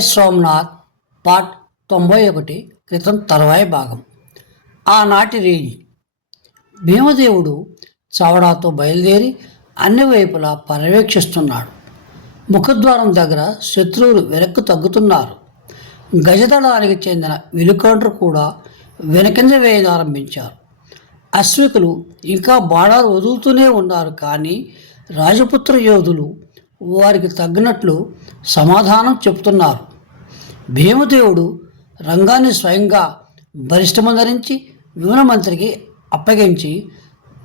జై సోమనాథ్ పార్ట్ 91 క్రితం తర్వాయి భాగం. ఆనాటి రేయి. భీమదేవుడు చవడాతో బయలుదేరి అన్ని వైపులా పర్యవేక్షిస్తున్నాడు. ముఖద్వారం దగ్గర శత్రువులు వెనక్కు తగ్గుతున్నారు. గజదళానికి చెందిన విలుకాండ్రు కూడా వెనకంజ వేయనారంభించారు. అశ్వికులు ఇంకా బాణాలు వదులుతూనే ఉన్నారు. కానీ రాజపుత్ర యోధులు వారికి తగ్గినట్లు సమాధానం చెబుతున్నారు. భీమదేవుడు రంగాన్ని స్వయంగా బలిష్టమందరించి విమలమంత్రికి అప్పగించి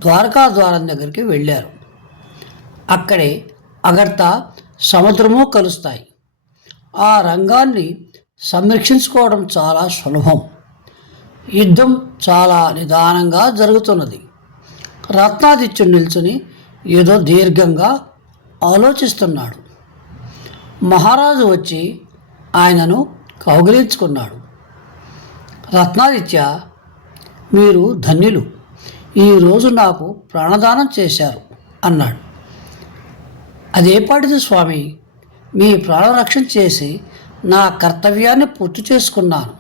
ద్వారకా ద్వారం దగ్గరికి వెళ్ళారు. అక్కడే అగర్త సముద్రము కలుస్తాయి. ఆ రంగాన్ని సంరక్షించుకోవడం చాలా సులభం. యుద్ధం చాలా నిదానంగా జరుగుతున్నది. రత్నాదిత్యుడు నిల్చుని ఏదో దీర్ఘంగా ఆలోచిస్తున్నాడు. మహారాజు వచ్చి ఆయనను కౌగిలించుకున్నాడు. రత్నాదిత్య, మీరు ధన్యులు, ఈరోజు నాకు ప్రాణదానం చేశారు అన్నాడు. అదేపాటిది స్వామి, మీ ప్రాణరక్షణ చేసి నా కర్తవ్యాన్ని పూర్తి చేసుకున్నాను,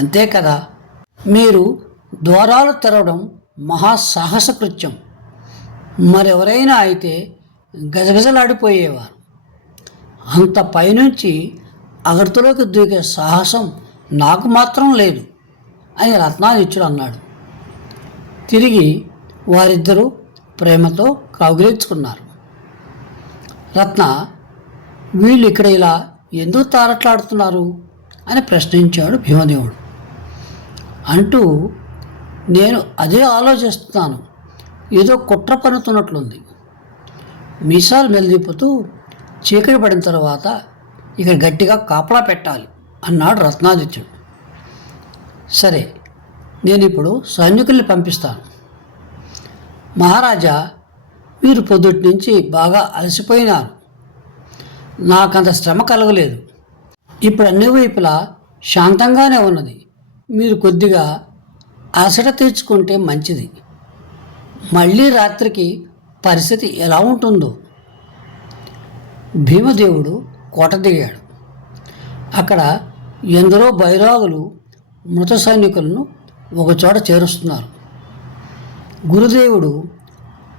అంతే కదా. మీరు ద్వారాలు తెరవడం మహాసాహస కృత్యం. మరెవరైనా అయితే గజగజలాడిపోయేవారు. అంత పైనుంచి అగర్తలోకి దూకే సాహసం నాకు మాత్రం లేదు అని రత్నాదిత్యుడు అన్నాడు. తిరిగి వారిద్దరూ ప్రేమతో కౌగిలించుకున్నారు. రత్న, వీళ్ళు ఇక్కడ ఇలా ఎందుకు తారట్లాడుతున్నారు అని ప్రశ్నించాడు భీమదేవుడు. అంటూ, నేను అదే ఆలోచిస్తున్నాను, ఏదో కుట్ర పన్నుతున్నట్లుంది. మీసాలు మెలిదిప్పుతూ, చీకటి పడిన తర్వాత ఇక గట్టిగా కాపలా పెట్టాలి అన్నాడు రత్నాదిత్యుడు. సరే, నేను ఇప్పుడు సైనికుల్ని పంపిస్తాను. మహారాజా, మీరు పొద్దుటి నుంచి బాగా అలసిపోయినారు. నాకంత శ్రమ కలగలేదు. ఇప్పుడు అన్ని వైపులా శాంతంగానే ఉన్నది. మీరు కొద్దిగా అలసట తీర్చుకుంటే మంచిది. మళ్ళీ రాత్రికి పరిస్థితి ఎలా ఉంటుందో. భీమదేవుడు కోట దిగాడు. అక్కడ ఎందరో బైరాగులు మృత సైనికులను ఒకచోట చేరుస్తున్నారు. గురుదేవుడు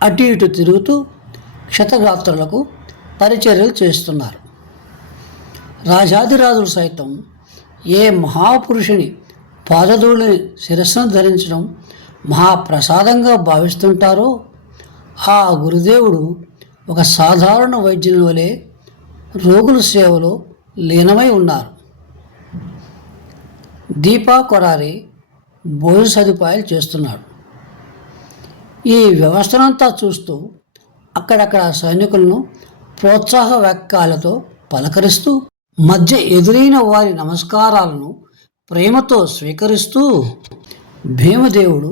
అటు ఇటు తిరుగుతూ క్షతగాత్రులకు పరిచర్యలు చేస్తున్నారు. రాజాదిరాజులు సైతం ఏ మహాపురుషుని పాదధూళిని శిరస్సును ధరించడం మహాప్రసాదంగా భావిస్తుంటారో ఆ గురుదేవుడు ఒక సాధారణ వైద్యుని వలె రోగుల సేవలో లీనమై ఉన్నారు. దీపా కొరారి భోజన సదుపాయాలు చేస్తున్నాడు. ఈ వ్యవస్థనంతా చూస్తూ అక్కడక్కడ సైనికులను ప్రోత్సాహ వాక్యాలతో పలకరిస్తూ మధ్య ఎదురైన వారి నమస్కారాలను ప్రేమతో స్వీకరిస్తూ భీమదేవుడు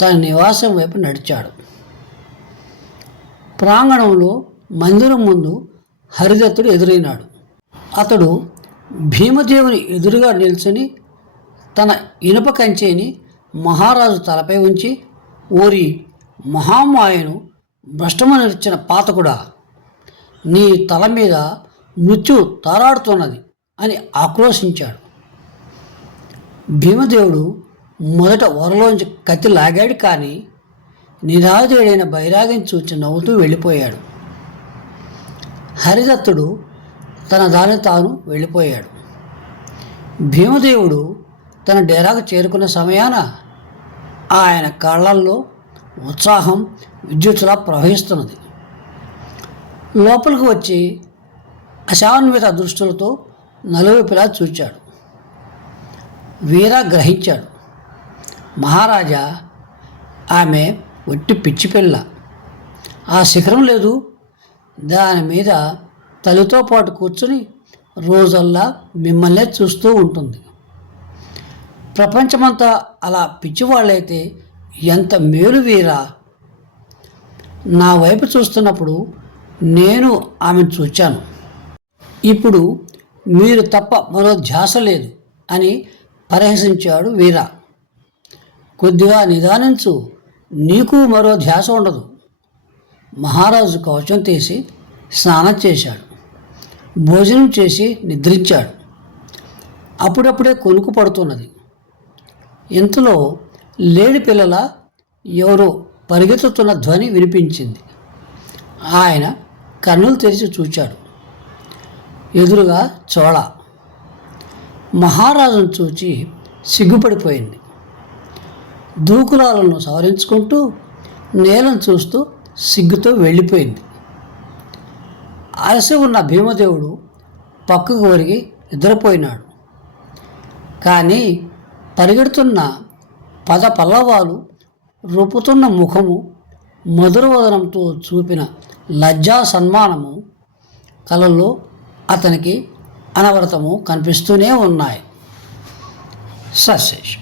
తన నివాసం వైపు నడిచాడు. ప్రాంగణంలో మందిరం ముందు హరిదత్తుడు ఎదురైనాడు. అతడు భీమదేవుని ఎదురుగా నిల్చుని తన ఇనుప కంచేని మహారాజు తలపై ఉంచి, ఓరి మహామాయను భ్రష్టమనిచ్చిన పాతకుడా, నీ తల మీద మృత్యు తారాడుతున్నది అని ఆక్రోశించాడు. భీమదేవుడు మొదట వరలోంచి కత్తి లాగాడు. కానీ నిరాధేయుడైన బైరాగిని చూచి నవ్వుతూ వెళ్ళిపోయాడు. హరిదత్తుడు తన దాని తాను వెళ్ళిపోయాడు. భీమదేవుడు తన డేరాకు చేరుకున్న సమయాన ఆయన కళ్ళల్లో ఉత్సాహం విద్యుత్తులా ప్రవహిస్తున్నది. లోపలికి వచ్చి అశాన్విత దృష్టులతో నలువైపులా చూచాడు. వీరా గ్రహించాడు. మహారాజా, ఆమె ఒట్టి పిచ్చిపిల్ల. ఆ శిఖరం లేదు, దాని మీద తల్లితో పాటు కూర్చుని రోజల్లా మిమ్మల్నే చూస్తూ ఉంటుంది. ప్రపంచమంతా అలా పిచ్చివాళ్ళైతే ఎంత మేలు వీరా. నా వైపు చూస్తున్నప్పుడు నేను ఆమెను చూచాను. ఇప్పుడు మీరు తప్ప మరో ధ్యాస లేదు అని పరిహసించాడు వీరా. కొద్దిగా నిదానించు, నీకు మరో ధ్యాస ఉండదు. మహారాజు కవచం తీసి స్నానం చేశాడు. భోజనం చేసి నిద్రించాడు. అప్పుడప్పుడే కొనుక్కు పడుతున్నది. ఇంతలో లేడి పిల్లల ఎవరో పరిగెత్తుతున్న ధ్వని వినిపించింది. ఆయన కన్నులు తెరిచి చూచాడు. ఎదురుగా చోళ. మహారాజును చూచి సిగ్గుపడిపోయింది. దూకులాలను సవరించుకుంటూ నేలను చూస్తూ సిగ్గుతో వెళ్ళిపోయింది. అలసి ఉన్న భీమదేవుడు పక్కకు ఒరిగి నిద్రపోయినాడు. కానీ పరిగెడుతున్న పల్లవాలు, రూపుతున్న ముఖము, మధురవదనంతో చూపిన లజ్జా సన్మానము కళల్లో అతనికి అనవరతము కనిపిస్తూనే ఉన్నాయి. సశేషం.